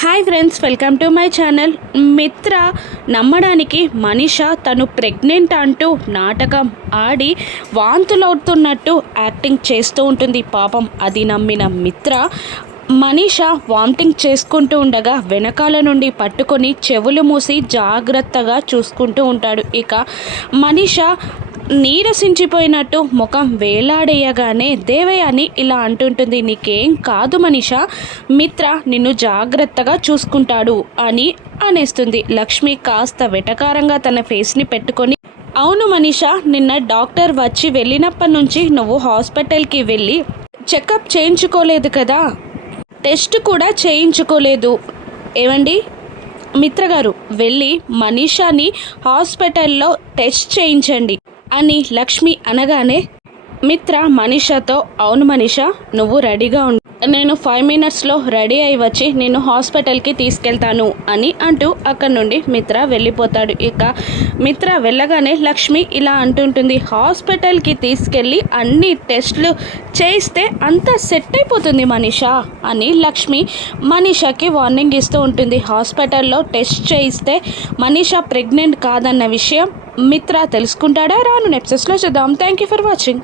Hi friends, welcome to my channel. మిత్ర నమ్మడానికి మనీష తను ప్రెగ్నెంట్ అంటూ నాటకం ఆడి వాంతులవుతున్నట్టు యాక్టింగ్ చేస్తూ ఉంటుంది. పాపం అది నమ్మిన మిత్ర మనీష వామిటింగ్ చేసుకుంటూ ఉండగా వెనకాల నుండి పట్టుకొని చెవులు మూసి జాగ్రత్తగా చూసుకుంటూ ఉంటాడు. ఇక మనీష నీరసించిపోయినట్టు ముఖం వేలాడేయగానే దేవయాని ఇలా అంటుంటుంది, నీకేం కాదు మనీష, మిత్ర నిన్ను జాగ్రత్తగా చూసుకుంటాడు అని అనేస్తుంది. లక్ష్మి కాస్త వెటకారంగా తన ఫేస్ని పెట్టుకొని, అవును మనీష, నిన్న డాక్టర్ వచ్చి వెళ్ళినప్పటి నుంచి నువ్వు హాస్పిటల్కి వెళ్ళి చెకప్ చేయించుకోలేదు కదా, టెస్ట్ కూడా చేయించుకోలేదు. ఏమండి మిత్ర గారు, వెళ్ళి మనీషాని హాస్పిటల్లో టెస్ట్ చేయించండి అని లక్ష్మి అనగానే మిత్ర మనీషాతో, అవును మనీషా, నువ్వు రెడీగా ఉండు, నేను 5 మినిట్స్లో రెడీ అయి వచ్చి నేను హాస్పిటల్కి తీసుకెళ్తాను అని అంటూ అక్కడి నుండి మిత్ర వెళ్ళిపోతాడు. ఇక మిత్ర వెళ్ళగానే లక్ష్మి ఇలా అంటుంటుంది, హాస్పిటల్కి తీసుకెళ్ళి అన్ని టెస్ట్లు చేయిస్తే అంతా సెట్ అయిపోతుంది మనీషా అని లక్ష్మి మనీషాకి వార్నింగ్ ఇస్తూ ఉంటుంది. హాస్పిటల్లో టెస్ట్ చేయిస్తే మనీషా ప్రెగ్నెంట్ కాదన్న విషయం మిత్ర తెలుసుకుంటాడా? రాను ఎపిసోడ్స్లో చూద్దాం. Thank you for watching.